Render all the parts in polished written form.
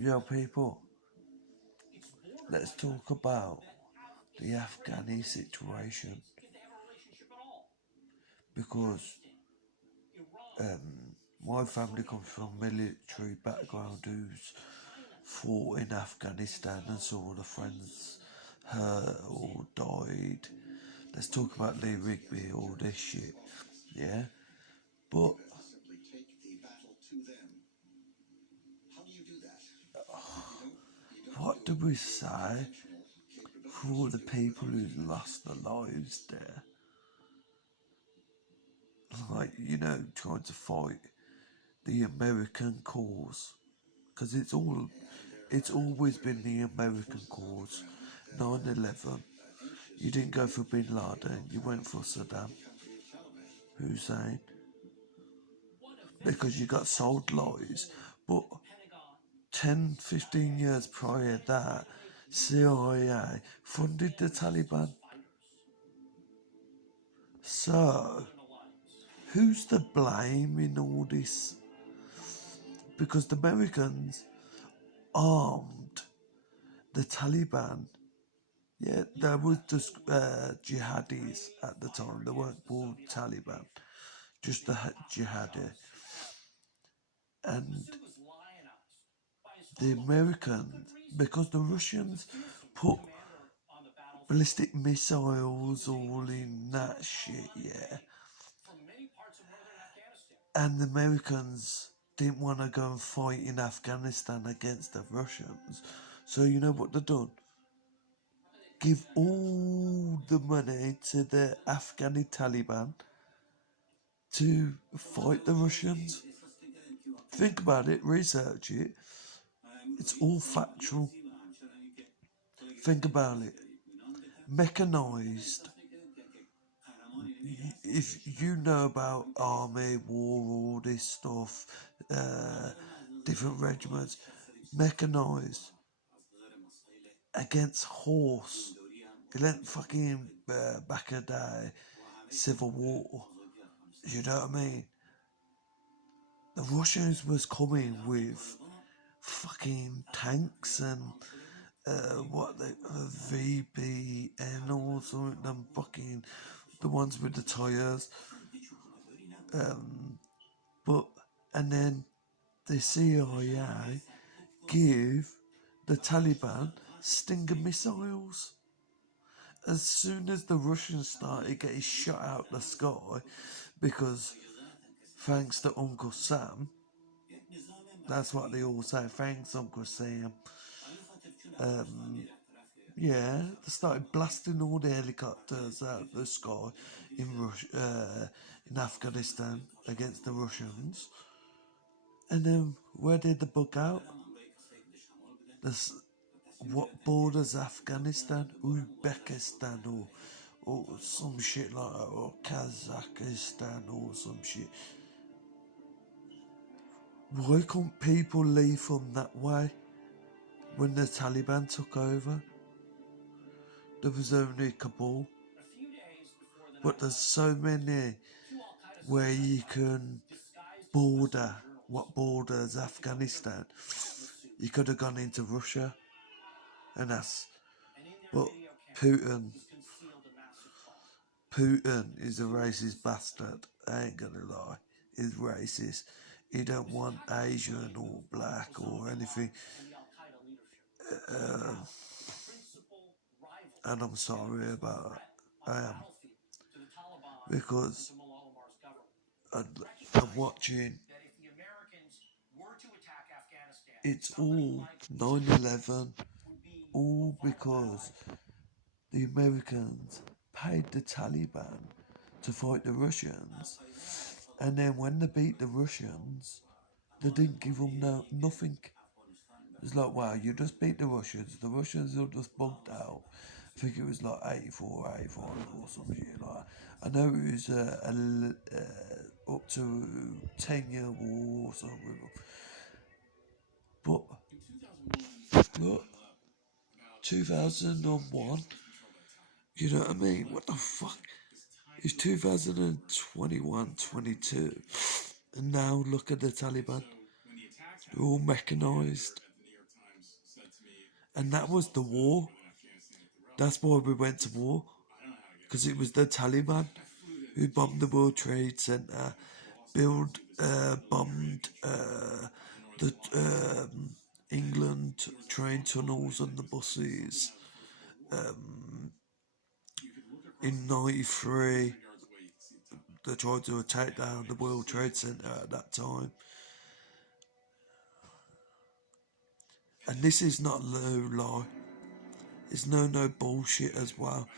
Yo, people, let's talk about the Afghani situation because my family comes from military background who's fought in Afghanistan and saw all the friends hurt or died. Let's talk about Lee Rigby, all this shit, yeah? But what do we say for all the people who lost their lives there? Like, trying to fight the American cause. Because it's always been the American cause. 9/11, you didn't go for Bin Laden, you went for Saddam Hussein. Because you got sold lies. But 10, 15 years prior to that, CIA funded the Taliban. So, who's to blame in all this? Because the Americans armed the Taliban. Yeah, there was just jihadis at the time. They weren't called Taliban, just the jihadi. And the Americans, because the Russians put ballistic missiles all in that shit, yeah. And the Americans didn't want to go and fight in Afghanistan against the Russians. So you know what they done? Give all the money to the Afghani Taliban to fight the Russians. Think about it, research it. It's all factual. Think about it. Mechanized. If you know about army, war, all this stuff, different regiments, mechanized against horse. It ain't fucking back in the day, civil war. You know what I mean? The Russians was coming with fucking tanks and what the VPN or something, them fucking the ones with the tires. But and then the CIA give the Taliban Stinger missiles. As soon as the Russians started getting shot out the sky, because thanks to Uncle Sam, that's what they all say. Thanks, Uncle Sam. Yeah, they started blasting all the helicopters out of the sky in Afghanistan against the Russians. And then where did the bug out? This, what borders Afghanistan? Uzbekistan or some shit like that, or Kazakhstan or some shit. Why can't people leave from that way? When the Taliban took over, there was only Kabul, but there's so many where you can border what borders Afghanistan. You could have gone into Russia, and but Putin is a racist bastard. I ain't gonna lie, he's racist. He don't want Asian or black or anything. And I'm sorry about it. I am. Because I'm watching. It's all 9/11, all because the Americans paid the Taliban to fight the Russians, and then when they beat the Russians, they didn't give them nothing. It's like, wow, you just beat the Russians. The Russians are just bugged out. I think it was like 84, 85 or some shit like that. I know it was up to 10-year war or something. But, look, 2001, you know what I mean? What the fuck? It's 2021, 22. And now look at the Taliban. They're all mechanised. And that was the war. That's why we went to war. Because it was the Taliban who bombed the World Trade Center, bombed the England train tunnels and the buses. In '93, they tried to attack down the World Trade Center at that time. And this is not no lie. It's no bullshit as well.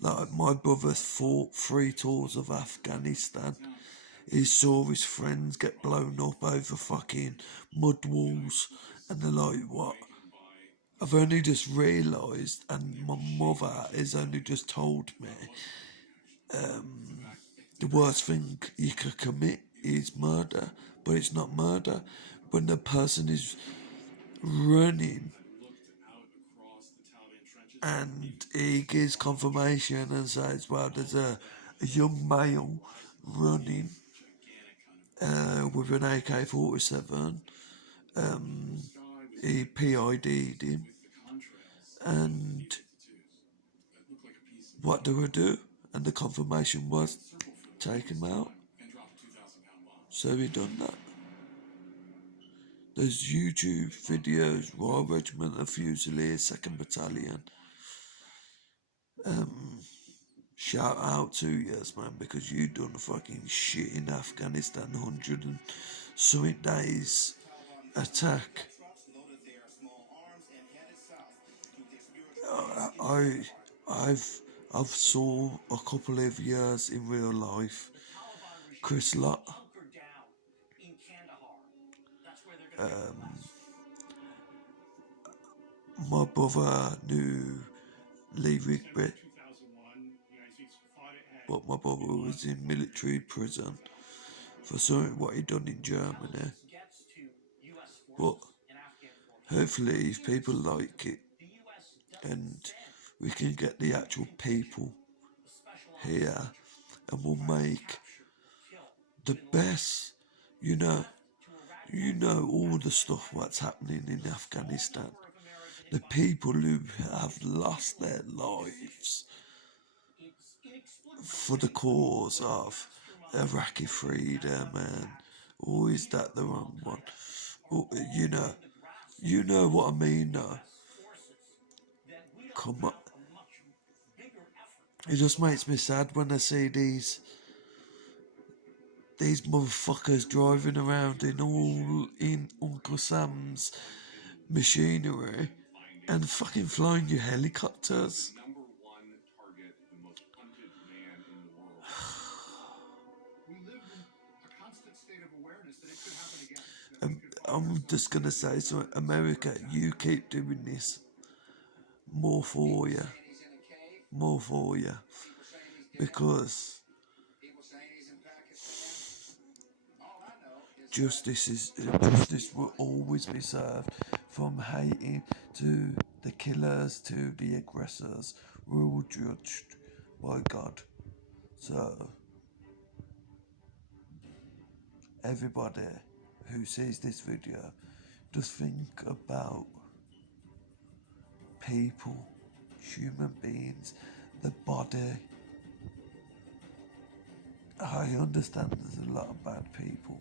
Like, my brother fought 3 tours of Afghanistan. He saw his friends get blown up over fucking mud walls, and they're like, what? I've only just realised, and my mother has only just told me, the worst thing you could commit is murder, but it's not murder. When the person is running and he gives confirmation and says, well, there's a young male running with an AK-47. He PID'd him, and what do we do? And the confirmation was take him out. So he done that. There's YouTube videos, Royal Regiment of Fusiliers, 2nd Battalion. Shout out to you, man, because you done fucking shit in Afghanistan. 100 and something days attack. I've saw a couple of years in real life. Chris Lott. My brother knew Lee Rigby, but my brother was in military prison for something what he done in Germany. But hopefully, if people like it, and we can get the actual people here, and we'll make the best, you know all the stuff what's happening in Afghanistan. The people who have lost their lives for the cause of Iraqi freedom, and or is that the wrong one? You know what I mean though. Come on. It just makes me sad when I see these motherfuckers driving around in Uncle Sam's machinery and fucking flying your helicopters. I'm just gonna say, so America, you keep doing this. More for you. Because justice will always be served. From Haiti to the killers to the aggressors, we're all judged by God. So everybody who sees this video, just think about people, human beings, the body. I understand there's a lot of bad people,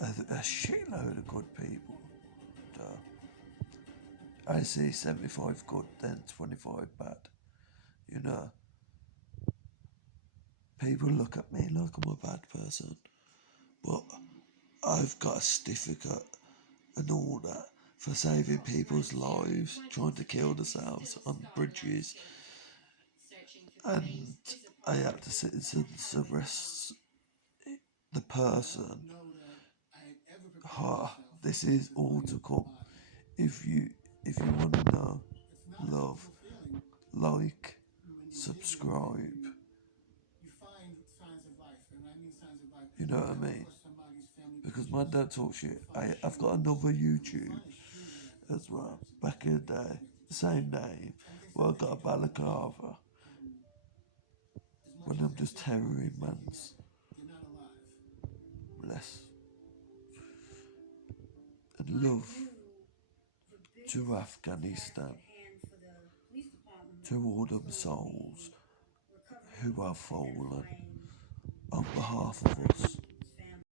a shitload of good people. I see 75 good, then 25 bad. People look at me like I'm a bad person, but I've got a certificate and all that for saving people's lives, trying to kill themselves on bridges, and I had to citizens arrest the person. This is all to come. If you want to know, love, like, subscribe. You know what I mean? Because my dad talk shit. I've got another YouTube as well. Back in the day, same name. Well, I got a balaclava. When I'm just terroring mans. Bless. And love. to Afghanistan, to all them souls who have fallen on behalf of us.